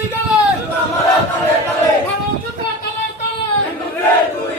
তুই গেলে ভারত যুদ্ধে কালে কালে